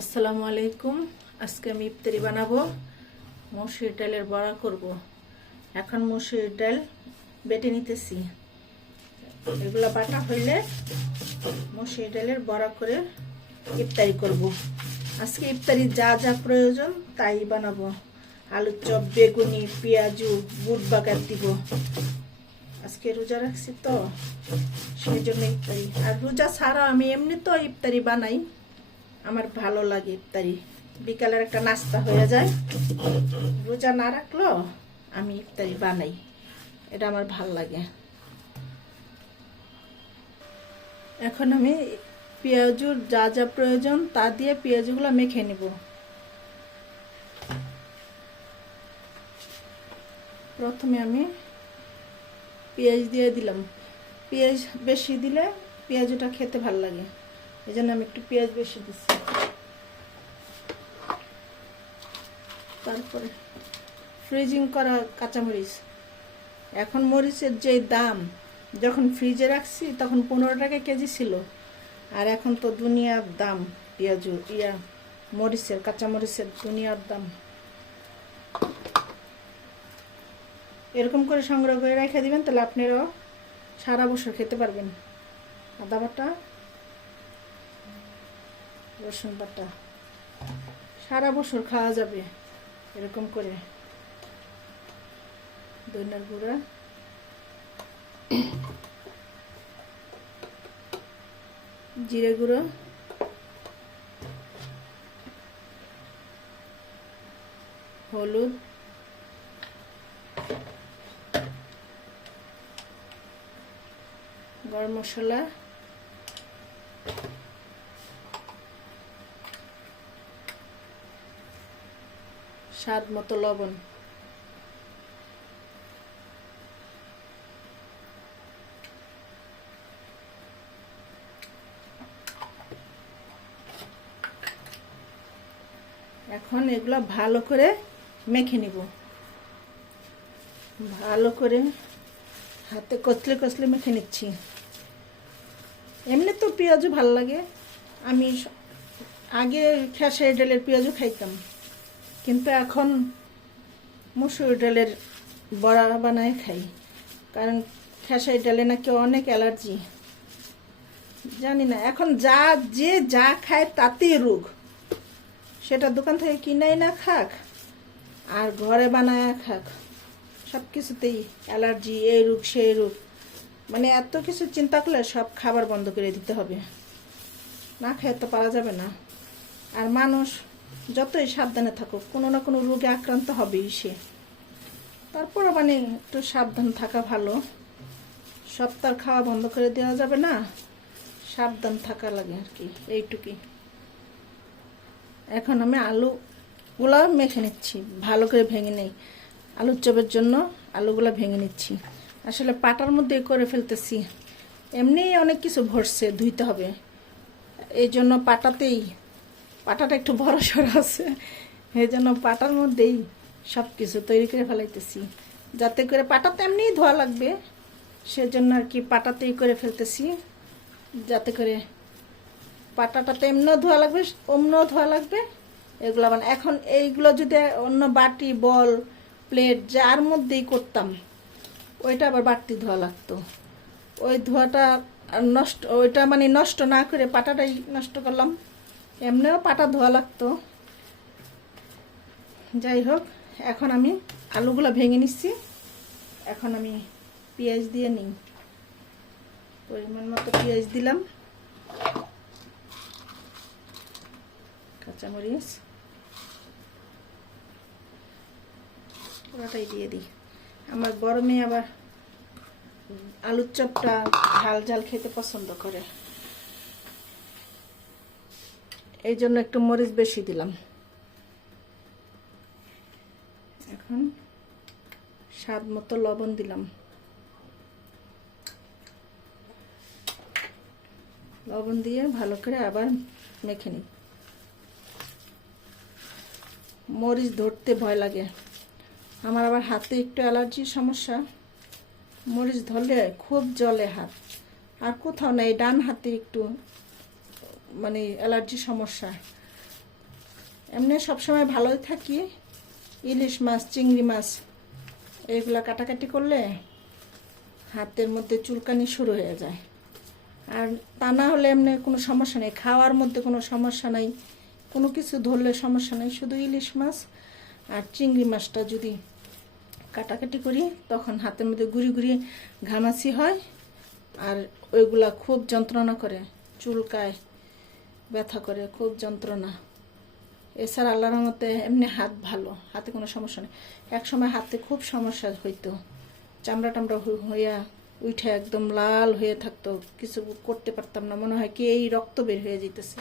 আসসালামু আলাইকুম। আজকে আমি ইফতারি বানাবো। মসুর ডালের বড়া করব। এখন মসুর ডাল বেটে নিতেছি। এগুলো বাটা হইলে মসুর ডালের বড়া করে ইফতারি করব। আজকে ইফতারি যা যা প্রয়োজন তাই বানাবো। আলুর চপ, বেগুনি, পেঁয়াজু, বুট বাগার দিব। আজকে রোজা রাখছি তো সেই জন্য ইফতারি। আর রোজা ছাড়া আমি এমনি তো ইফতারি বানাই, আমার ভালো লাগে ইফতারি। বিকালের একটা নাস্তা হয়ে যায়। রোজা না রাখলেও আমি ইফতারি বানাই, এটা আমার ভাল লাগে। এখন আমি পেঁয়াজুর যা যা প্রয়োজন তা দিয়ে পেঁয়াজগুলো মেখে নেব। প্রথমে আমি পেঁয়াজ দিয়ে দিলাম। পেঁয়াজ বেশি দিলে পেঁয়াজটা খেতে ভাল লাগে, এই জন্য আমি একটু পেঁয়াজ বেশি দিচ্ছি। তারপরে ফ্রিজিং করা কাঁচামরিচ। এখন মরিচের যে দাম, যখন ফ্রিজে রাখছি তখন 15 টাকা কেজি ছিল, আর এখন তো দুনিয়ার দাম। পেঁয়াজু মরিচের, কাঁচামরিচের দুনিয়ার দাম। এরকম করে সংগ্রহ করে রেখে দিবেন, তাহলে আপনারাও সারা বছর খেতে পারবেন। আদা বাটা, রসুন বাটা, সারা বছর খাওয়া যাবে এরকম করে। ধনিয়ার গুঁড়া, জিরে গুঁড়ো, হলুদ, গরম মশলা, স্বাদ মতো লবণ। এখন এগুলো ভালো করে মেখে নিব। ভালো করে হাতে কচলে কচলে মেখে নিচ্ছি। এমনি তো পেঁয়াজও ভালো লাগে। আমি আগে খেসারি ডালের পেঁয়াজও খাইতাম, কিন্তু এখন মসুর ডালের বড়া বানায় খাই, কারণ খেসারি ডালে নাকি অনেক অ্যালার্জি। জানি না, এখন যে যা খায় তাতেই রোগ। সেটা দোকান থেকে কিনাই না খাক আর ঘরে বানায় খাক, সব কিছুতেই অ্যালার্জি, এই রোগ সেই রোগ। মানে এত কিছু চিন্তা করলে সব খাবার বন্ধ করে দিতে হবে, না খেয়ে তো পারা যাবে না। আর মানুষ যতই সাবধানে থাকুক, কোনো না কোনো রোগে আক্রান্ত হবেই সে। তারপরও মানে একটু সাবধান থাকা ভালো। সব তার খাওয়া বন্ধ করে দেওয়া যাবে না, সাবধান থাকা লাগে আর কি, এইটুকুই। এখন আমি আলুগুলো মেখে নিচ্ছি, ভালো করে ভেঙে নেই। আলুর চপের জন্য আলুগুলো ভেঙে নিচ্ছি। আসলে পাটার মধ্যে করে ফেলতেছি, এমনিই অনেক কিছু ভরছে, ধুইতে হবে। এই জন্য পাটাটা একটু বড় সড়ো আছে, এই জন্য পাটার মধ্যেই সব কিছু তৈরি করে ফেলাইতেছি, যাতে করে পাটাতে এমনিই ধোয়া লাগবে, সেজন্য আর কি পাটাতেই করে ফেলতেছি। যাতে করে পাটাটাতে এমনিও ধোয়া লাগবে, অমনও ধোয়া লাগবে। এগুলো মানে এখন এইগুলো যদি অন্য বাটি, বল, প্লেট যার মধ্যেই করতাম, ওইটা আবার বাড়তি ধোয়া লাগতো। ওই ধোয়াটা নষ্ট, ওইটা মানে নষ্ট না করে পাটাটাই নষ্ট করলাম। এমনিও পাটা ধোয়া লাগতো। যাই হোক, এখন আমি আলুগুলো ভেঙে নিচ্ছি। এখন আমি পেঁয়াজ দিয়ে নিই। পরিমাণ মতো পেঁয়াজ দিলাম, কাঁচামরিচ পুরোটাই দিয়ে দিই। আমার বড় মেয়ে আবার আলুর চপটা ঝাল ঝাল খেতে পছন্দ করে, এই জন্য একটু মরিচ বেশি দিলাম। এখন স্বাদ মতো লবণ দিলাম। লবণ দিয়ে ভালো করে আবার মেখে নিই। মরিচ ধরতে ভয় লাগে আমার, আবার হাতে একটু অ্যালার্জির সমস্যা। মরিচ ধরলে খুব জ্বলে হাত, আর কোথাও নাই, ডান হাতে একটু মানে অ্যালার্জি সমস্যা, এমনি সবসময় ভালোই থাকি। ইলিশ মাছ, চিংড়ি মাছ এইগুলা কাটাকাটি করলে হাতের মধ্যে চুলকানি শুরু হয়ে যায়। আর তা না হলে এমনি কোনো সমস্যা নেই, খাওয়ার মধ্যে কোনো সমস্যা নাই, কোনো কিছু ধরলে সমস্যা নেই। শুধু ইলিশ মাছ আর চিংড়ি মাছটা যদি কাটাকাটি করি তখন হাতের মধ্যে গুড়ি গুড়ি ঘামাচি হয়, আর ওইগুলা খুব যন্ত্রণা করে, চুলকায়, ব্যথা করে, খুব যন্ত্রণা। এছাড়া আল্লাহর রহমতে এমনি হাত ভালো, হাতে কোনো সমস্যা নেই। এক সময় হাতে খুব সমস্যা হইতো, চামড়া টামড়া হইয়া উঠে একদম লাল হয়ে থাকতো, কিছু করতে পারতাম না, মনে হয় কি এই রক্ত বের হয়ে যেতেছে,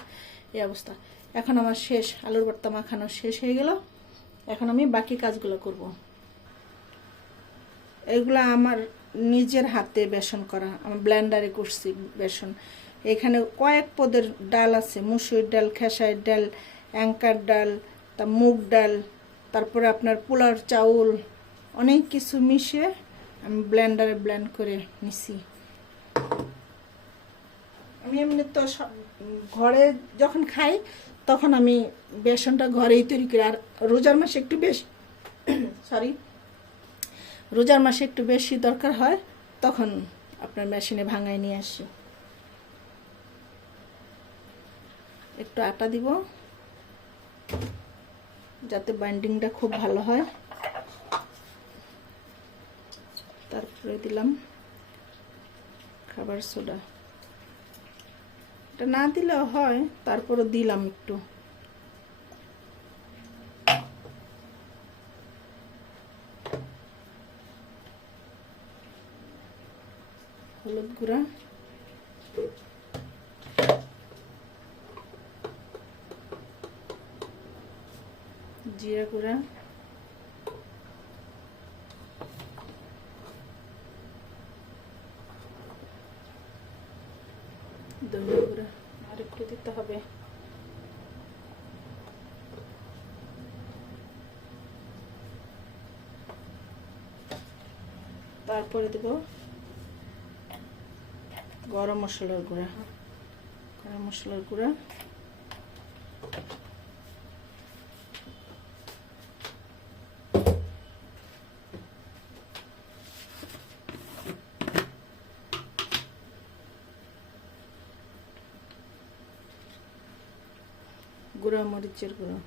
এই অবস্থা। এখন আমার শেষ, আলুর ভর্তা মাখানো শেষ হয়ে গেল। এখন আমি বাকি কাজগুলো করব। এইগুলা আমার নিজের হাতে বেসন করা, আমার ব্লেন্ডারে করছি বেসন। এখানে কয়েক পদের ডাল আছে, মুসুর ডাল, খেসারির ডাল, অ্যাঙ্কার ডাল, তা মুগ ডাল, তারপরে আপনার পোলার চাউল, অনেক কিছু মিশিয়ে আমি ব্লেন্ডারে ব্লেন্ড করে নিছি। আমি এমনি তো ঘরে যখন খাই তখন আমি বেসনটা ঘরেই তৈরি করি। আর রোজার মাসে একটু বেশি রোজার মাসে একটু বেশি দরকার হয়, তখন আপনার মেশিনে ভাঙায় নিয়ে আসি। একটু আটা দিব যাতে বাইন্ডিংটা খুব ভালো হয়। তারপরে দিলাম খাবার সোডা, এটা না দিলেও হয়, তারপরে দিলাম একটু। হলুদ গুঁড়া, জিরা গুঁড়া, ধনিয়া গুঁড়া আর একটু দিতে হবে। তারপরে দেব গরম মশলার গুঁড়া, গুঁড়া মরিচের গুঁড়ো,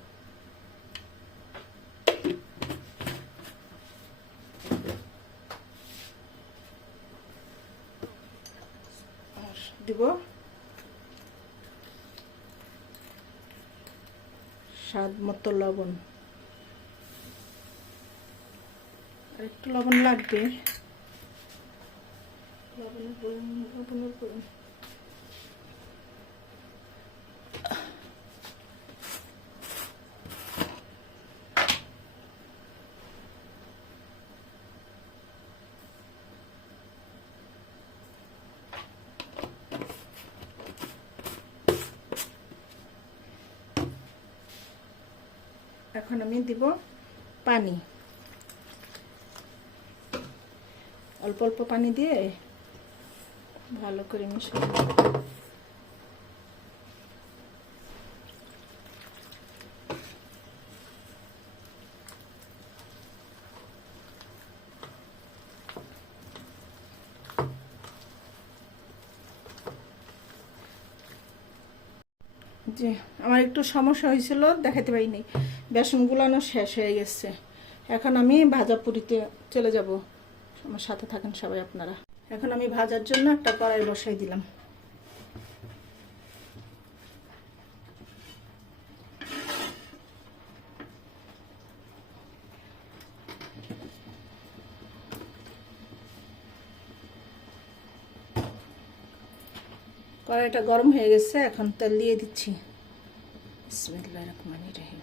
আর দিব স্বাদ মতো লবণ। আর একটু লবণ লাগবে, লবণের পরিমাণ। এখন আমি দিব পানি, অল্প অল্প পানি দিয়ে ভালো করে মিশাবো। যে আমার একটু সমস্যা হয়েছিল, দেখাতে পারিনি, বেসন গুলানো শেষ হয়ে গেছে। এখন আমি ভাজা পুরিতে চলে যাব, আমার সাথে থাকেন সবাই আপনারা। এখন আমি ভাজার জন্য একটা কড়াই বসাই দিলাম। কড়াইটা গরম হয়ে গেছে, এখন তেল দিয়ে দিচ্ছি। বিসমিল্লাহির রহমানির রহিম।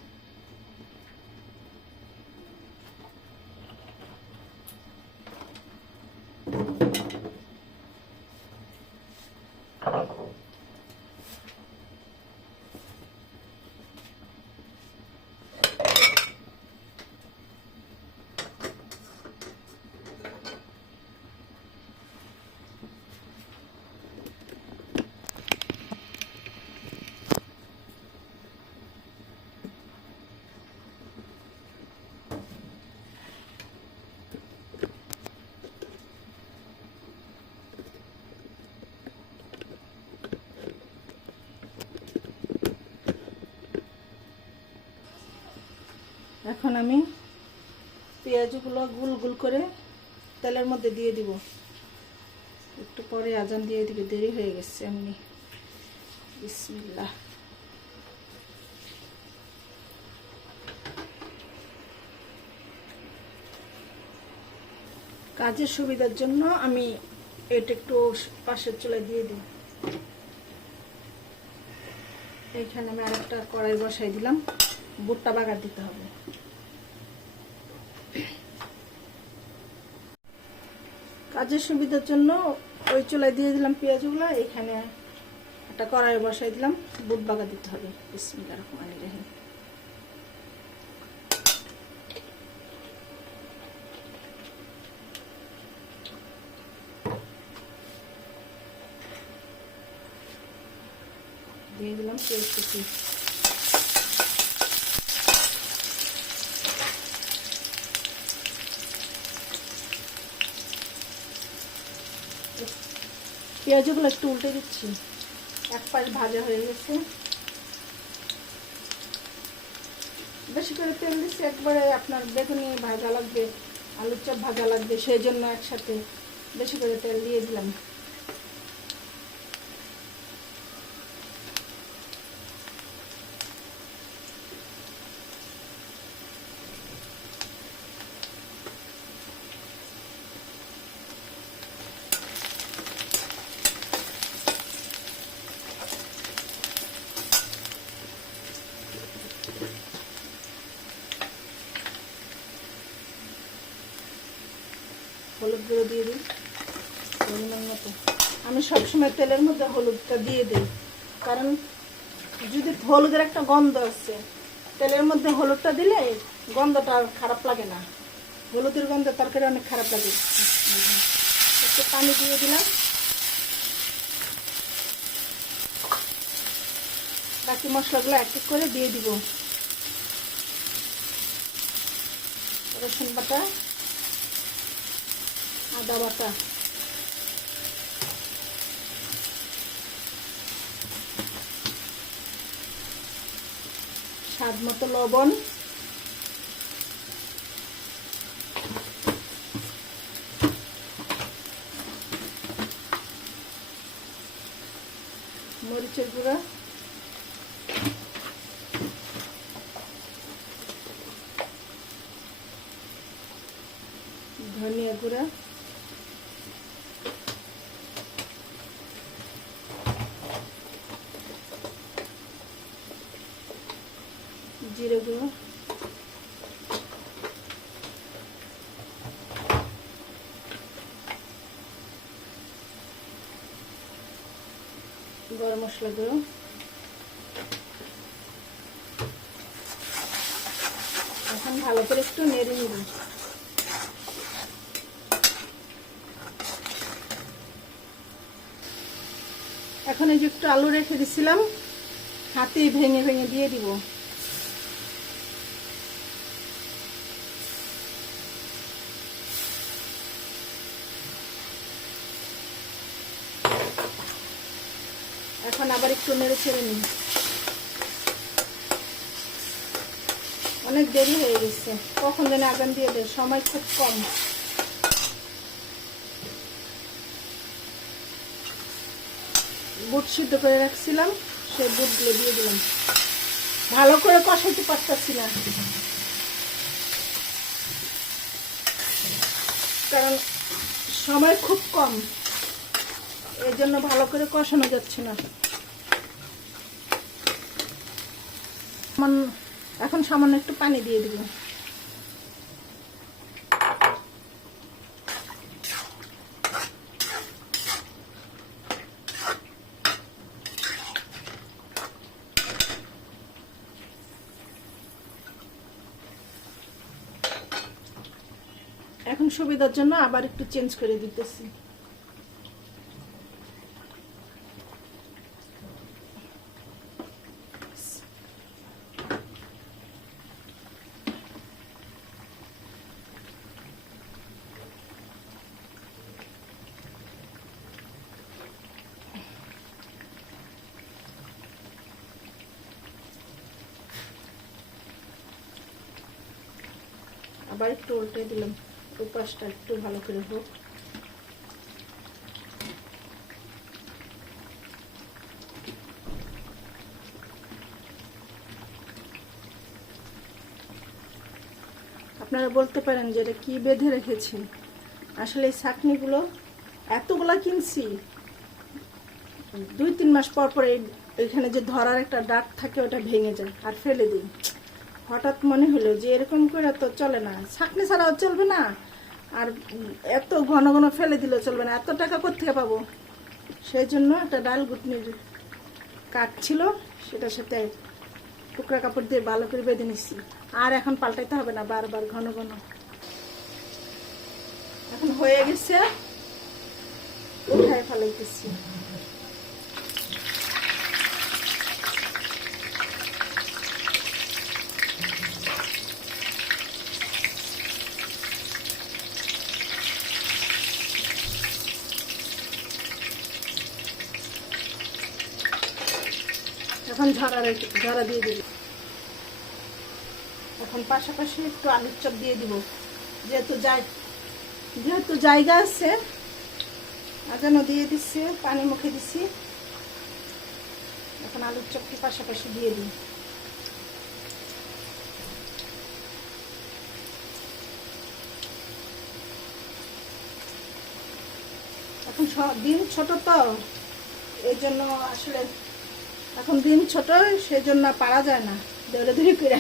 এখন আমি পেঁয়াজগুলো গুল গুল করে তেলের মধ্যে দিয়ে দিব। একটু পরে আজান দিয়ে দিবে, দেরি হয়ে গেছে এমনি। বিসমিল্লাহ। কাজের সুবিধার জন্য আমি এটা একটু পাশের চুলায় দিয়ে দিই। এইখানে আমি আরেকটা কড়াই বসাই দিলাম, বুটটা বাগার দিতে হবে। কাজের সুবিধার জন্য ওই চুলায় দিয়ে দিলাম পেঁয়াজগুলো, এখানে একটা কড়াই বসাই দিলাম, বুট বাগার দিতে হবে। বিসমিল্লাহির রহমানির রহিম। দিয়ে দিলাম পেঁয়াজ কুচি। পেঁয়াজগুলো একটু উল্টে দিচ্ছি, এক পাশ ভাজা হয়ে গেছে। বেশি করে তেল দিচ্ছি, একবারে আপনার বেগুনি ভাজা লাগবে, আলুর চপ ভাজা লাগবে, সেই জন্য একসাথে বেশি করে তেল দিয়ে দিলাম। হলুদ গুঁড়ো দিয়ে দিই পরিমাণ মতো। আমি সবসময় তেলের মধ্যে হলুদটা দিয়ে দিই, কারণ যদি হলুদের একটা গন্ধ আছে, তেলের মধ্যে হলুদটা দিলে গন্ধটা খারাপ লাগে না। হলুদের গন্ধ তরকারি অনেক খারাপ লাগে। একটু পানি দিয়ে দিলাম, বাকি মশলাগুলো এক এক করে দিয়ে দিব। রসুন বাটা, আদা বাটা, স্বাদ মতো লবণ, মরিচের গুঁড়া, ধনিয়া গুঁড়া, জিরে গুঁড়ো, গরম মশলা গুঁড়ো, এখন ভালো করে একটু নেড়ে নিব। এখন এই যে একটু আলু রেখে দিছিলাম, হাতে ভেঙে ভেঙে দিয়ে দিব। এখন আবার একটু নেড়ে ছেড়ে নিই। অনেক দেরি হয়ে গেছে, কখন যেন আজান দিয়ে দেয়, সময় খুব কম। বুট সিদ্ধ করে রাখছিলাম, সেই বুটগুলো দিয়ে দিলাম। ভালো করে কষাইতে পারতেছি না, কারণ সময় খুব কম, এর জন্য ভালো করে কষানো যাচ্ছে না। এখন সামান্য একটু পানি দিয়ে দিব। এখন সুবিধার জন্য আবার একটু চেঞ্জ করে দিতেছি। আবার একটু উল্টে দিলাম, উপাসটা একটু ভালো করে হোক। আপনারা বলতে পারেন যে এটা কি বেঁধে রেখেছি। আসলে এই ছাঁকনিগুলো এতগুলা কিনছি, 2-3 মাস পর পর এখানে যে ধরার একটা ডাট থাকে ওটা ভেঙে যায় আর ফেলে দিই। হঠাৎ মনে হলো যে এরকম করে তো চলে না, ছাঁকনি ছাড়াও চলবে না, আর এত ঘন ঘন ফেলে দিলেও চলবে না, এত টাকা কোত্থেকে পাবো। সেই জন্য একটা ডাল ঘুটনির কাঠ ছিল, সেটার সাথে টুকরা কাপড় দিয়ে ভালো করে বেঁধে নিচ্ছি। আর এখন পাল্টাইতে হবে না বারবার ঘন ঘন। এখন হয়ে গেছে, উঠায় ফেলাইতেছি। এখন ঝাড়া দিয়ে দিব। এখন পাশাপাশি একটু আলুর চপ দিয়ে দিব, যেহেতু জায়গা আছে। আজানো দিয়ে দিচ্ছি, পানি মুখে দিচ্ছি। এখন আলুর চপটি পাশাপাশি দিয়ে দিই। এখন দিন ছোট তো, এই জন্য আসলে এখন দিন ছোট, সেই জন্য পারা যায় না দৌড়াদৌড়ি করে।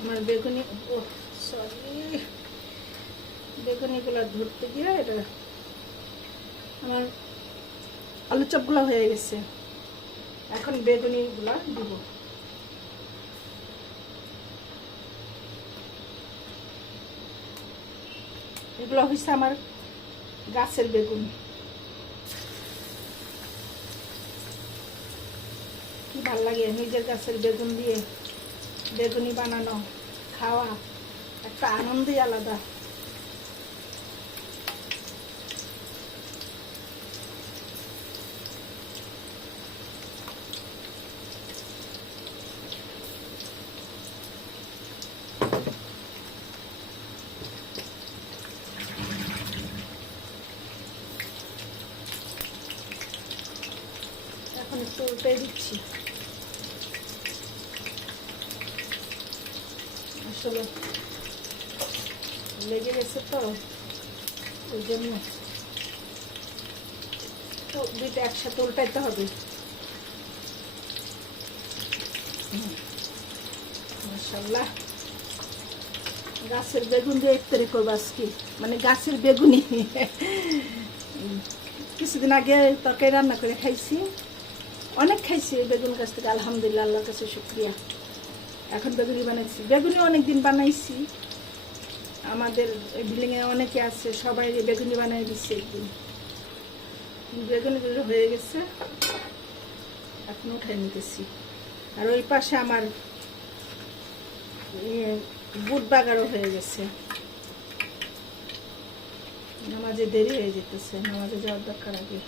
আমার বেগুনিগুলো ধরতে গিয়ে এটা আমার আলু চপগুলো হয়ে গেছে। এখন বেগুনিগুলো দিব। এগুলো হচ্ছে আমার গাছের বেগুন। কি ভাল লাগে নিজের গাছের বেগুন দিয়ে বেগুনি বানানো, খাওয়া একটা আনন্দই আলাদা। এখন একটু উল্টে দিচ্ছি। আসলে লেগে গেছে তো, ওই জন্য দুইটা একসাথে উল্টাইতে হবে। মাশাআল্লাহ, গাছের বেগুন দিয়ে ইফতারি করবো আজকে, মানে গাছের বেগুনি। কিছুদিন আগে তরকারি রান্না করে খাইছি, অনেক খাইছি বেগুন গাছ থেকে, আলহামদুলিল্লাহ, আল্লাহর কাছে শুকরিয়া। এখন বেগুনি বানাইছি, বেগুনি অনেকদিন বানাইছি। আমাদের বিল্ডিংয়ে অনেকে আছে, সবাই বেগুনি বানাই দিচ্ছে একদিন। বেগুনিগুলো হয়ে গেছে, এখন উঠাই নিতেছি। আর ওই পাশে আমার বুট বাগারও হয়ে গেছে। নামাজে দেরি হয়ে যেতেছে, নামাজে যাওয়ার দরকার আগে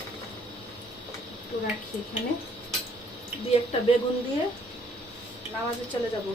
একটু রাখি এখানে দিয়ে, একটা বেগুন দিয়ে নামাজে চলে যাব।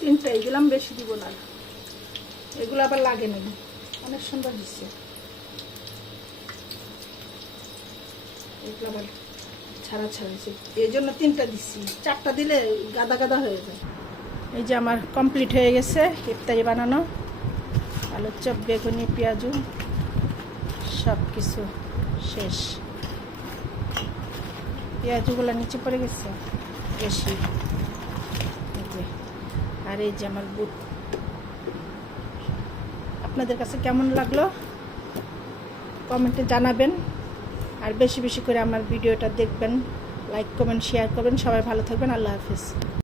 তিনটাই দিলাম, বেশি দিব না, এগুলো আবার লাগে নাকি। অনেক সুন্দর দিচ্ছে, এগুলো আবার ছাড়া ছাড়াইছে, এই জন্য 3টা দিচ্ছি। 4টা দিলে গাদা গাদা হয়ে যায়। এই যে আমার কমপ্লিট হয়ে গেছে ইফতারি বানানো। আলুর চপ, বেগুনি, পেঁয়াজু সব কিছু শেষ। পেঁয়াজুগুলো নিচে পড়ে গেছে বেশি। আর এই যে আমার বুট। আপনাদের কাছে কেমন লাগলো কমেন্টে জানাবেন। আর বেশি বেশি করে আমার ভিডিওটা দেখবেন, লাইক কমেন্ট শেয়ার করবেন। সবাই ভালো থাকবেন। আল্লাহ হাফিজ।